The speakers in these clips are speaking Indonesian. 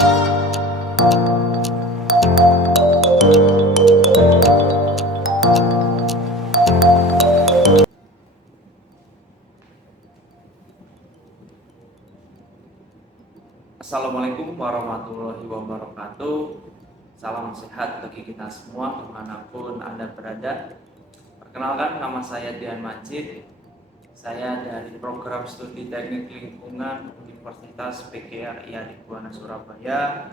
Assalamualaikum warahmatullahi wabarakatuh. Salam sehat bagi kita semua dimanapun Anda berada. Perkenalkan, nama saya Dian Majid. Saya dari program studi teknik lingkungan Universitas PGRI Adipurana Surabaya.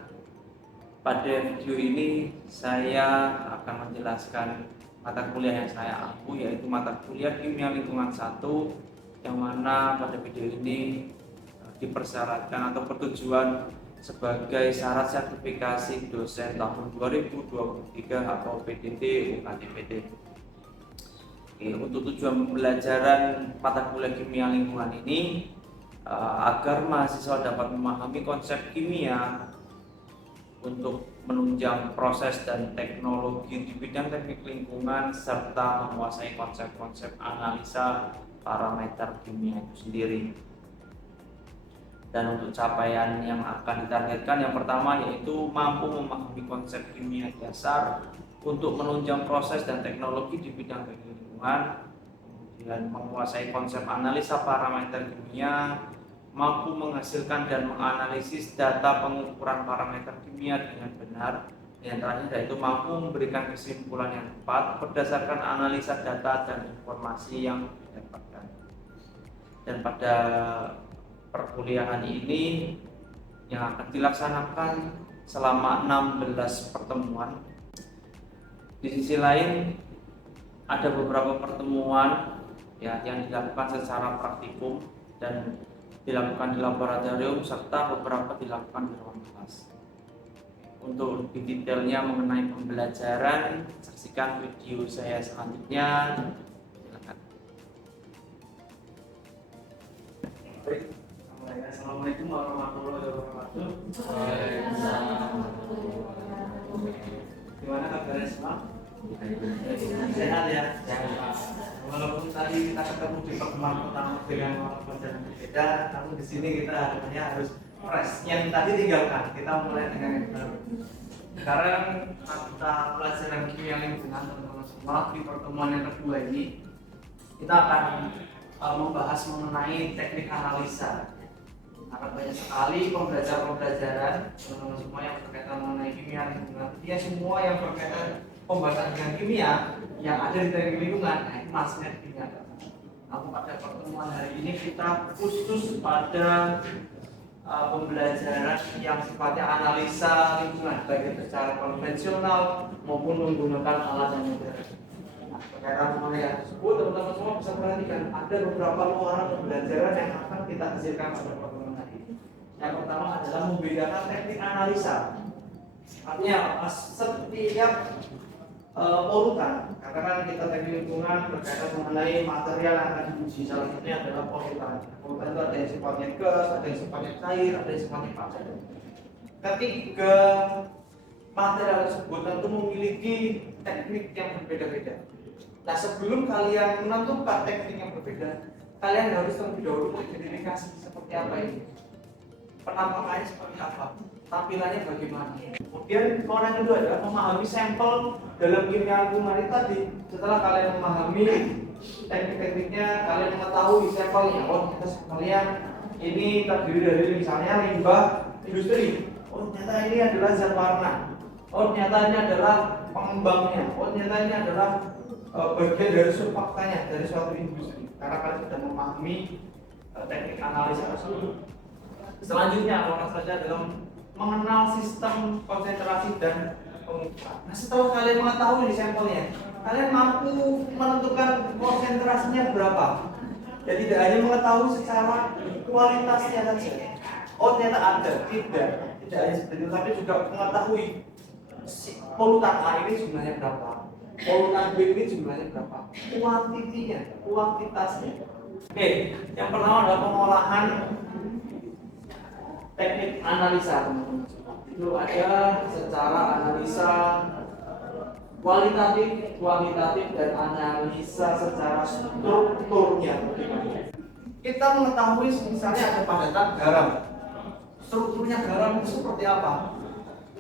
Pada video ini saya akan menjelaskan mata kuliah yang saya ampu, yaitu mata kuliah Kimia Lingkungan 1, yang mana pada video ini dipersyaratkan atau bertujuan sebagai syarat sertifikasi dosen tahun 2023 atau PDT UKT-PD. Untuk tujuan pembelajaran mata kuliah kimia lingkungan ini agar mahasiswa dapat memahami konsep kimia untuk menunjang proses dan teknologi di bidang teknik lingkungan serta menguasai konsep-konsep analisa parameter kimia itu sendiri. Dan untuk capaian yang akan ditargetkan, yang pertama yaitu mampu memahami konsep kimia dasar untuk menunjang proses dan teknologi di bidang teknik lingkungan, kemudian menguasai konsep analisa parameter kimia, mampu menghasilkan dan menganalisis data pengukuran parameter kimia dengan benar, dan terakhir yaitu mampu memberikan kesimpulan yang tepat berdasarkan analisa data dan informasi yang didapatkan. Dan pada perkuliahan ini yang akan dilaksanakan selama 16 pertemuan. Di sisi lain ada beberapa pertemuan yang dilakukan secara praktikum dan dilakukan di laboratorium serta beberapa dilakukan di ruang kelas. Untuk lebih detailnya mengenai pembelajaran, saksikan video saya selanjutnya. Assalamualaikum warahmatullahi wabarakatuh. Gimana kabarnya semua? Sehat ya? Walaupun tadi kita ketemu di pertemuan pertama dengan orang pelajaran berbeda, namun di sini kita hanya harus fresh. Yang tadi tinggalkan, kita mulai dengan yang baru. Sekarang mata pelajaran kimia lingkungan teman-teman semua di pertemuan yang kedua ini kita akan membahas mengenai teknik analisa. Akan banyak sekali pembelajaran teman-teman semua yang berkaitan mengenai kimia lingkungan. Dia semua yang berkaitan pembahasan dengan kimia yang ada di teknik lingkungan, nah itu masuknya di kimia. Namun pada pertemuan hari ini kita khusus pada pembelajaran yang sifatnya analisa lingkungan, baik itu secara konvensional maupun menggunakan alat yang modern. Berkaitan mengenai hal tersebut, teman-teman semua bisa perhatikan ada beberapa luaran pembelajaran yang akan kita hasilkan pada pertemuan hari ini. Yang pertama adalah membedakan teknik analisa. Artinya setiap polutan, katakan kita teknik lingkungan berkaitan mengenai material yang akan diuji, salah satunya adalah polutan. Polutan itu ada yang sifatnya gas, ada yang sifatnya cair, ada yang sifatnya padat. Ketiga material tersebut tentu memiliki teknik yang berbeda-beda. Nah, sebelum kalian menentukan teknik yang berbeda, kalian harus terlebih dahulu mengidentifikasi seperti apa ini, penampakannya seperti apa, tampilannya bagaimana. Kemudian poin yang kedua adalah memahami sampel dalam kimia lingkungan tadi. Setelah kalian memahami teknik-tekniknya, kalian mengetahui sampelnya. Oh, ternyata sampelnya ini terdiri dari misalnya limbah industri. Oh, ternyata ini adalah zat warna. Oh, ternyata ini adalah pengembangnya. Oh, ternyata ini adalah bagian dari surfaktanya dari suatu industri. Karena kalian sudah memahami teknik analisa tersebut. Selanjutnya, langkah saja adalah mengenal sistem konsentrasi dan pengukuran. Nah, setelah kalian mengetahui di sampelnya, kalian mampu menentukan konsentrasinya berapa. Jadi tidak hanya mengetahui secara kualitasnya saja. Oh, ternyata ada, tidak hanya seperti itu, tapi juga mengetahui polutan A ini jumlahnya berapa, polutan B ini jumlahnya berapa, kuantitasnya. Oke, yang pertama adalah pengolahan teknik analisa, teman-teman. Itu ada secara analisa kualitatif, dan analisa secara strukturnya. Kita mengetahui misalnya ada padatan garam. strukturnya garam itu seperti apa.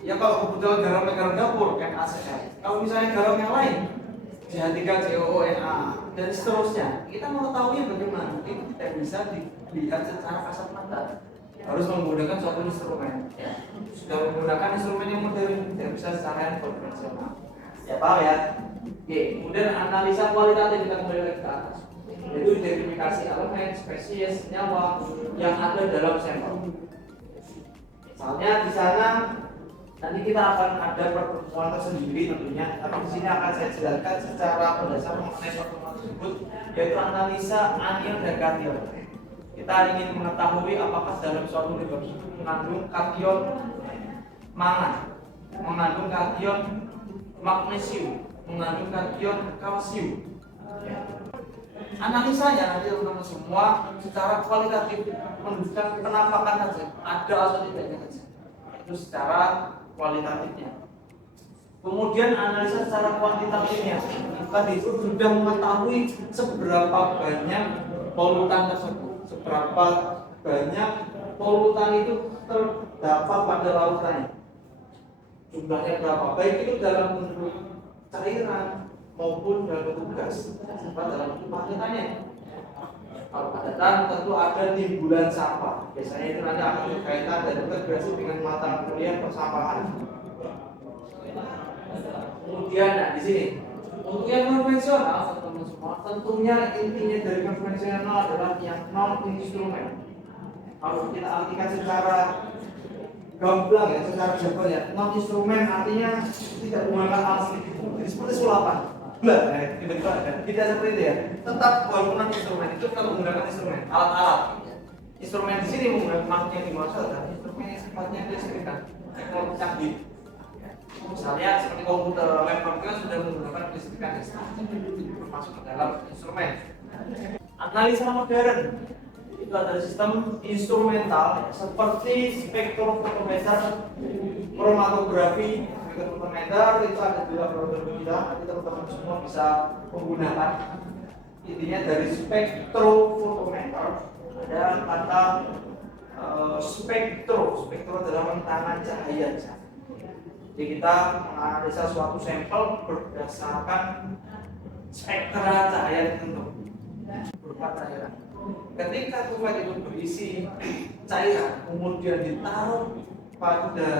Ya kalau kebetulan garam dapur NaCl. Kalau misalnya garam yang lain CH3COONa dan seterusnya, kita mengetahui bagaimana itu tidak bisa dilihat secara kasat mata. Harus menggunakan suatu instrumen. Ya. Sudah menggunakan instrumen yang modern, tidak bisa secara konvensional. Ya paham ya? Oke, kemudian analisa kualitatif kita kembali lagi ke atas. Yaitu identifikasi elemen, spesies, senyawa yang ada dalam sampel. Misalnya di sana nanti kita akan ada pertemuan tersendiri tentunya, tapi di sini akan saya jelaskan secara berdasar mengenai pertemuan tersebut, yaitu analisa anion dan kation. Kita ingin mengetahui apakah dalam suatu limbah tersebut mengandung kation mana, mengandung kation magnesium, mengandung kation kalsium. Analisanya nanti teman-teman semua secara kualitatif menunjukkan penampakan saja, ada atau tidaknya saja. Itu secara kualitatifnya. Kemudian analisa secara kuantitatifnya, tadi sudah mengetahui seberapa banyak polutan tersebut, seberapa banyak polutan itu terdapat pada lautan. Jumlahnya berapa? Baik itu dalam bentuk cairan maupun dalam bentuk gas, serta dalam bentuk padatan. Kalau padatan tentu ada timbulan sampah. Biasanya itu nanti akan berkaitan dan terintegrasi dengan mata kuliah persampahan. Kemudian, nah di sini untuk yang konvensional, teman-teman semua, tentunya intinya dari konvensional adalah yang non instrumen. Kalau kita artikan secara gamblang ya, secara jabal ya, non instrumen artinya tidak menggunakan alat seperti sulapan. Tiba-tiba ada. Tidak seperti itu ya. Tetap walaupun non instrumen itu kalau menggunakan instrumen, alat-alat. Instrumen di sini menggunakan maksud yang dimaksud adalah instrumen yang sifatnya kelistrikan, teknologi canggih. Misalnya seperti komputer, laptop kita sudah menggunakan kelistrikan masuk ke dalam instrumen. Analisa modern itu adalah sistem instrumental seperti spektrofotometer, kromatografi, spektrofotometer itu ada dua program kita, nanti teman-teman semua bisa menggunakan. Intinya dari spektrofotometer ada kata spektro adalah rentanan cahaya. Jadi kita menganalisa suatu sampel berdasarkan spektra cahaya tertentu berupa cairan. Ketika kulit itu berisi cairan, kemudian ditaruh pada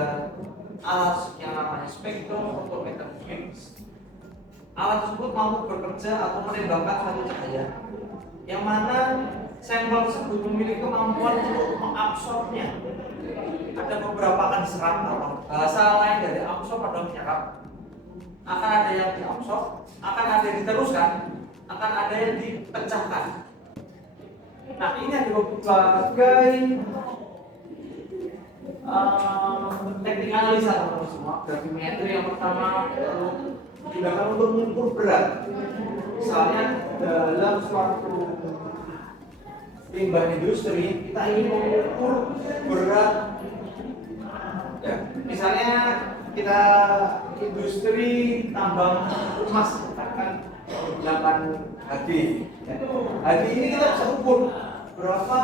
alat yang namanya spektrofotometer, alat tersebut mampu bekerja atau menembakkan satu cahaya, yang mana sampel tersebut memiliki kemampuan untuk mengabsorbnya. Ada beberapa akan diserap, atau bahasa lain dari absorb adalah menyerap. Akan ada yang diabsorb, akan ada yang diteruskan, akan ada yang dipecahkan. Nah, ini ada berbagai teknik analisa teman-teman semua. Gravimetri yang pertama digunakan untuk mengukur berat. Misalnya dalam suatu limbah industri kita ingin mengukur berat. Ya, misalnya kita industri tambang emas katakan menggunakan Hg. Ya. Hg ini kita bisa ukur berapa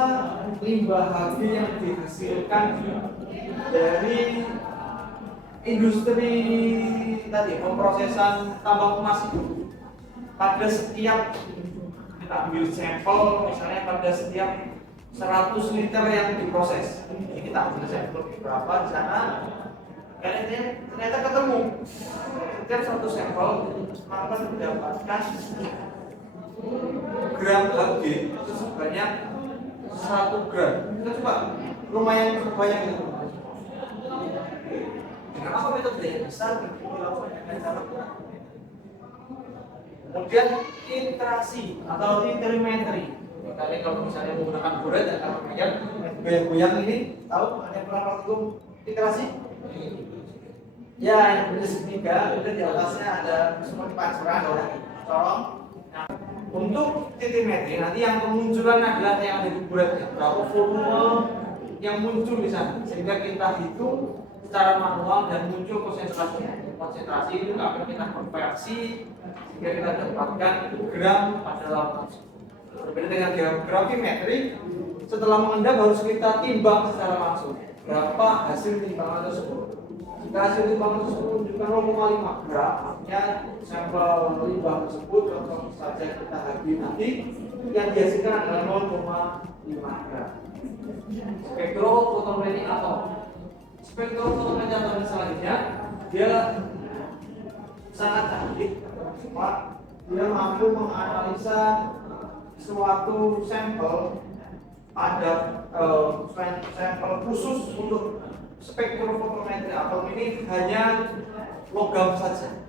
limbah Hg yang dihasilkan dari industri tadi pemrosesan tambang emas itu. Pada setiap kita ambil sampel, misalnya pada setiap 100 liter yang diproses, ini kita ambil sampel berapa di sana, ternyata ketemu setiap satu sampel maka mendapatkan gram Hg itu sebanyak 1 gram. Kita coba lumayan banyak itu. Dengan apa metode yang besar dilakukan dengan cara kurang. Kemudian interaksi atau intermetri. Kalian kalau misalnya menggunakan buret dan kalau goyang-goyang ini, tahu ada yang pernah praktikum interasi? Ya, yang benar segitiga, kemudian di atasnya ada seperti pancuran, ada corong. Nah, untuk titimetri nanti yang kemunculan adalah yang ada di buretnya, berapa volume yang muncul di sana, sehingga kita hitung secara manual dan muncul konsentrasinya. Konsentrasi itu akan kita konversi sehingga kita dapatkan gram pada lautan. Berbeda dengan gravimetri, setelah mengendap harus kita timbang secara langsung. berapa hasil timbangan tersebut. Jika hasil timbangan tersebut menunjukkan 0,5 gram, artinya sampel limbah tersebut contoh saja kita Hb nanti yang dihasilkan adalah 0,5 gram. Spektrofotometri atom. Spektrofotometri atom selanjutnya dia sangat canggih, cepat. Dia mampu menganalisa suatu sampel pada sampel khusus untuk spektrofotometri atom ini hanya logam saja.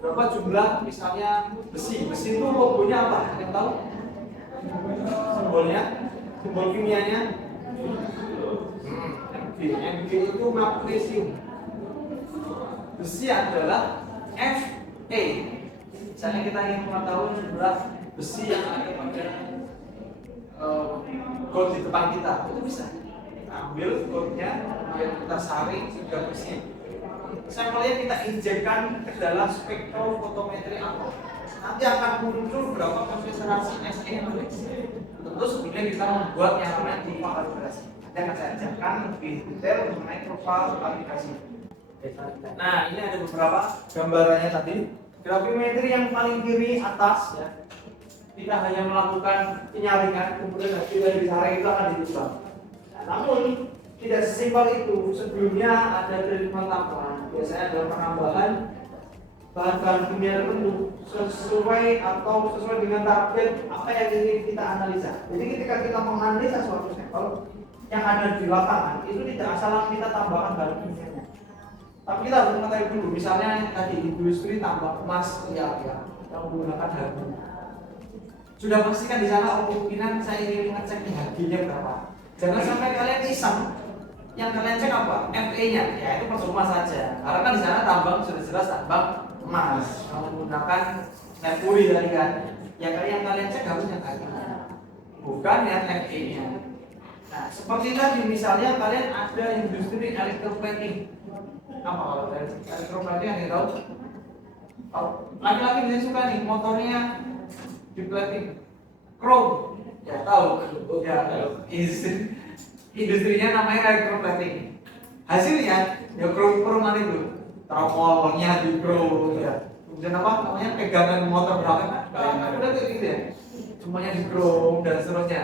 Berapa jumlah misalnya besi itu logonya apa? Yang tahu? Simbolnya, simbol kimianya Mg itu magnesium. Besi adalah Fe. Misalnya kita ingin mengetahui jumlah besi yang ada pada got di depan kita, itu bisa kita ambil gotnya, kemudian kita saring sehingga bersih. Sampelnya kita injekkan ke dalam spektrofotometri atom. Nanti akan muncul berapa konsentrasi Se yang ada. Tentu sebelumnya kita membuat yang namanya kurva kalibrasi. Nanti akan saya ajarkan lebih detail mengenai kurva kalibrasi. Nah, ini ada beberapa gambarannya tadi. Gravimetri yang paling kiri atas ya. Kita hanya melakukan penyaringan, kemudian hasil dari disaring itu akan ditimbang. Nah, namun tidak sesimpel itu. Sebelumnya ada treatment tambahan. Biasanya adalah penambahan bahan-bahan kimia tertentu sesuai dengan target apa yang ingin kita analisa. Jadi ketika kita menganalisa suatu sampel yang ada di lapangan, itu tidak asal kita tambahkan bahan kimianya. Tapi kita harus mengetahui dulu, misalnya tadi industri tambah emas yang menggunakan harga. Sudah pastikan di sana kemungkinan saya ingin mengecek harganya berapa. Jangan sampai kalian iseng. Yang kalian cek apa? Fe-nya, ya itu percuma saja. Karena kan di sana tambang sudah jelas tambang emas, menggunakan merkuri tadi kan. Yang kalian cek harusnya harganya, bukan yang Fe-nya. Nah, seperti tadi misalnya kalian ada industri elektroplating. Apa kalau elektroplating yang tahu? Laki-laki biasanya suka nih motornya di plating chrome, ya tahu ya, industrinya namanya elektroplating. Hasilnya ya chrome itu tromolnya di chrome ya, kemudian apa namanya pegangan motor belakang udah kayak gitu ya, semuanya di chrome dan seterusnya.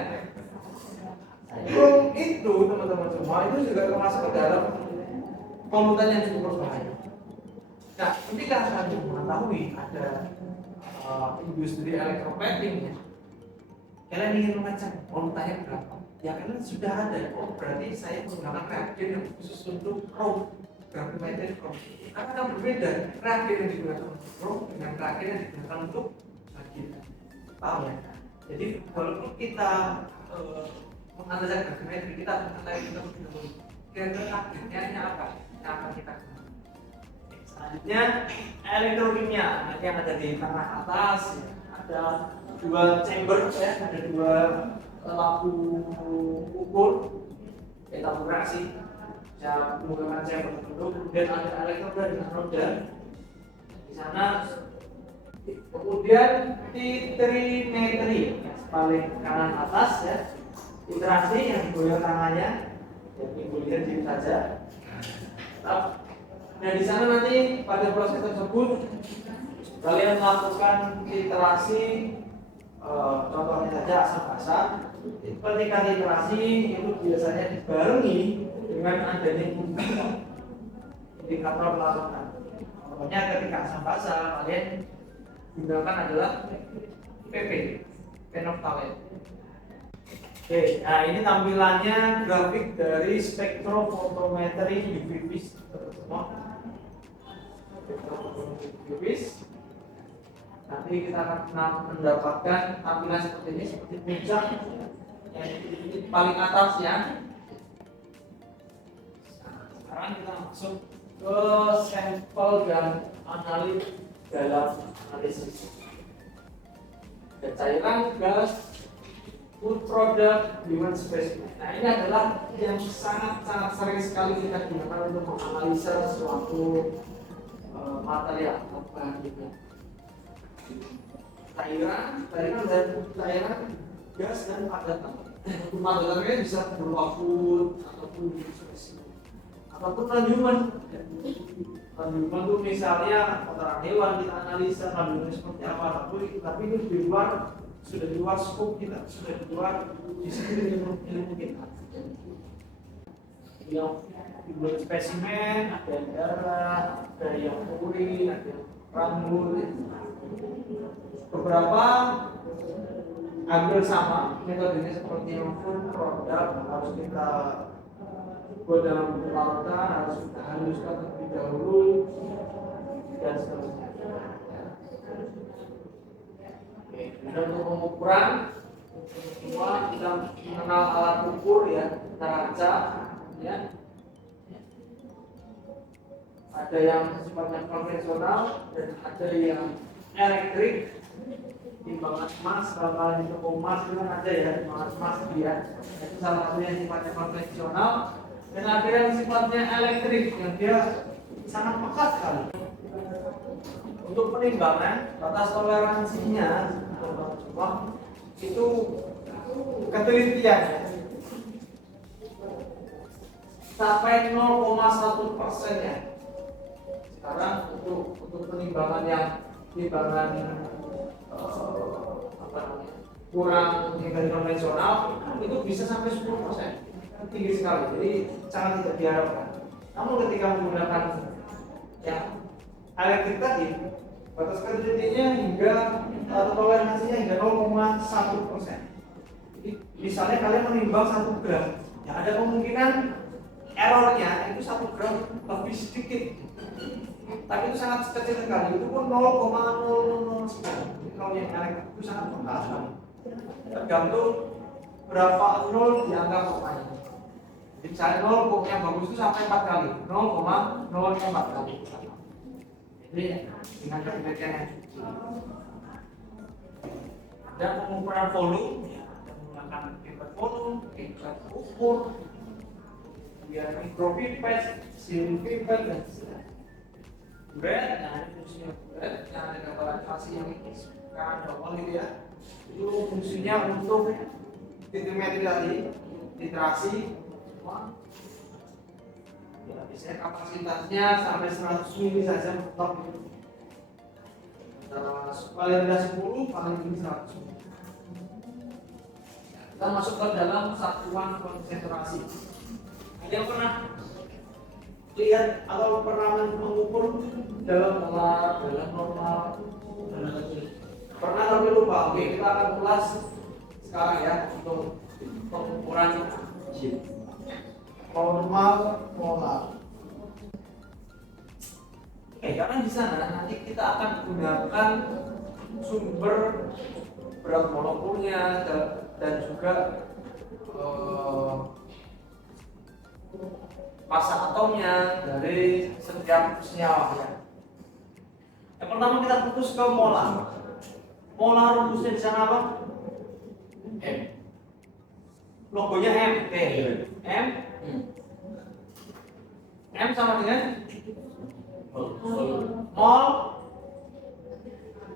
Chrome itu teman-teman semua itu juga termasuk ke dalam polutan yang cukup berbahaya. Nah, ketika kalian mengetahui ada industri elektroplating, kalian ingin mengecek polutannya berapa? Ya kalian sudah ada. Oh berarti saya menggunakan reagen yang khusus untuk chrome, gravimetri chrome. Karena kan berbeda reagen yang digunakan untuk chrome dengan reagen yang digunakan untuk bagian. Paham ya? Jadi walaupun kita menganalisa gravimetri, kita mengetahui kira-kira reagennya apa yang akan kita gunakan. Selanjutnya elektrokimia, nanti yang ada di tengah atas ya, ada dua chamber ya, ada dua lampu ukur lampu reaksi bisa menggunakan chamber tertentu, kemudian ada elektroda dan anoda di sana. Kemudian titrimetri yang paling kanan atas ya, iterasi yang digoyang tangannya ya, dilihat diri saja. Nah di sana nanti pada proses tersebut kalian melakukan literasi, contohnya saja asam basa. Ketika literasi itu biasanya dibarengi dengan adanya indikator larutan. Contohnya ketika asam basa kalian gunakan adalah PP, phenolphthalein. Oke, nah ini tampilannya grafik dari spektrofotometri UV vis semua. Nanti kita akan mendapatkan tampilan seperti ini, seperti puncak yang di paling atas ya. Sekarang kita masuk ke sampel dan analisis dalam analisis. Dan cairan, gas, food product, human specimen. Nah ini adalah yang sangat sering sekali kita gunakan untuk menganalisa suatu material atau bahan kimia. Cairan dan gas dan padat Kematangannya bisa berupa food ataupun ataupun non-human. Non-human itu misalnya kotoran hewan kita analisa kandungannya seperti apa, tapi itu sudah di luar scope kita, sudah di luar disiplin ilmu kita. Yang dibuat spesimen, ada yang darah, ada yang urin, ada yang rambut. Beberapa hampir sama metodenya seperti yang food product, harus kita buat dalam larutan, harus kita haluskan terlebih dahulu dan seterusnya. Oke, kemudian untuk pengukuran semua kita mengenal alat ukur ya, neraca ya. Ada yang sifatnya konvensional dan ada yang elektrik. Timbangan emas, kalau kalian di toko emas itu kan ada ya timbangan emas dia. Itu salah satu yang sifatnya konvensional dan ada yang sifatnya elektrik yang dia sangat pekat sekali. Untuk penimbangan batas toleransinya itu ketelitian sampai 0,1% ya. Sekarang untuk penimbangan yang timbangan kurang dari konvensional itu bisa sampai 10%, tinggi sekali, jadi sangat tidak diharapkan. Namun ketika menggunakan yang elektrik tadi, batas ketelitiannya hingga atau toleransinya hingga 0,1%. Misalnya kalian menimbang 1 gram, ya ada kemungkinan errornya itu 1 gram lebih sedikit, tapi itu sangat kecil sekali, itu pun 0,00 sekian. Kalau yang elektrik itu sangat peka, tergantung berapa nol dianggap pokoknya. Jadi misalnya 0 yang bagus itu sampai 4 kali, 0,04 kali. Jadi dengan ketelitian yang cukup. Dan pengukuran volume, ya, menggunakan pipet volume, pipet ukur, kemudian micropipet, seal pipet, dan sebagainya. Buret, nah ini fungsinya buret, yang ada gambar animasi yang ini sekarang bawah gitu ya. Itu fungsinya untuk titrimetri tadi, titrasi, semua. Ya, biasanya kapasitasnya sampai 100 mili saja mentok gitu. Paling rendah 10, paling tinggi 100 mili. Kita masuk ke dalam satuan konsentrasi. Ada yang pernah lihat atau pernah mengukur dalam pola, dalam normal, pernah tapi lupa? Oke, kita akan ulas sekarang ya untuk pengukuran normal pola. Oke, karena di sana nanti kita akan gunakan sumber berat molekulnya dan juga massa atomnya dari setiap senyawa ya. Yang pertama kita fokus ke molar. Molar rumusnya di sana apa? M. Logonya M. Oke. M. M sama dengan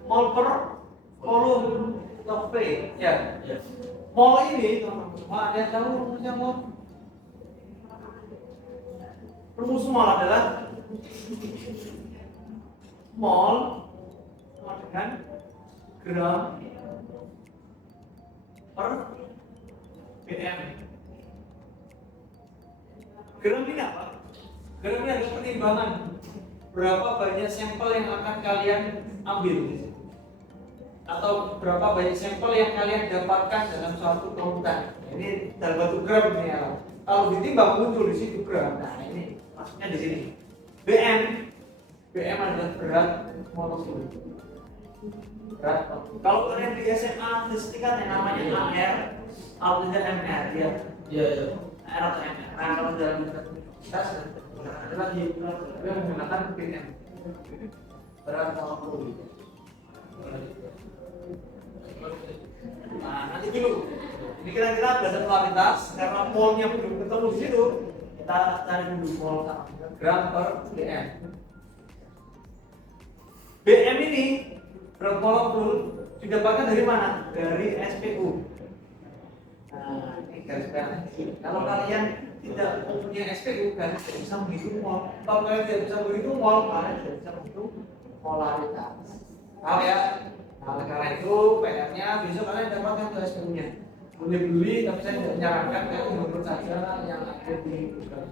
mol per volume atau P ya. Mol ini teman-teman, ada yang tahu rumusnya mol? Rumus mol adalah mol sama dengan gram per BM. Gram ini apa? Gram ini adalah pertimbangan berapa banyak sampel yang akan kalian ambil di sini, atau berapa banyak sampel yang kalian dapatkan dalam suatu kerutan. Ini dalam bentuk gram ini ya. Kalau ditimbang muncul di situ gram. Nah ini maksudnya di sini. BM adalah berat molekul. Berat. Kalau kalian di SMA kan yang namanya AR, atau tidak MR ya. Iya. AR atau MR. Nah kalau dalam kita adalah yang menggunakan BM. Berat molekul. Nah nanti dulu. Ini kira-kira berdasarkan kualitas karena molnya belum ketemu di situ. Kita cari dulu mol sama gram per BM. BM ini berat molekul didapatkan dari mana? Dari SPU. Nah, ini garis merah. Kalau kalian tidak mempunyai SPU, kalian tidak bisa menghitung mol. Kalau kalian tidak bisa menghitung mol, kalian tidak bisa menghitung polaritas. Paham ya? Nah, oleh karena itu PR-nya besok kalian dapatkan tuh SPU-nya. Boleh beli, tapi saya tidak menyarankan kalian download saja yang ada di Google.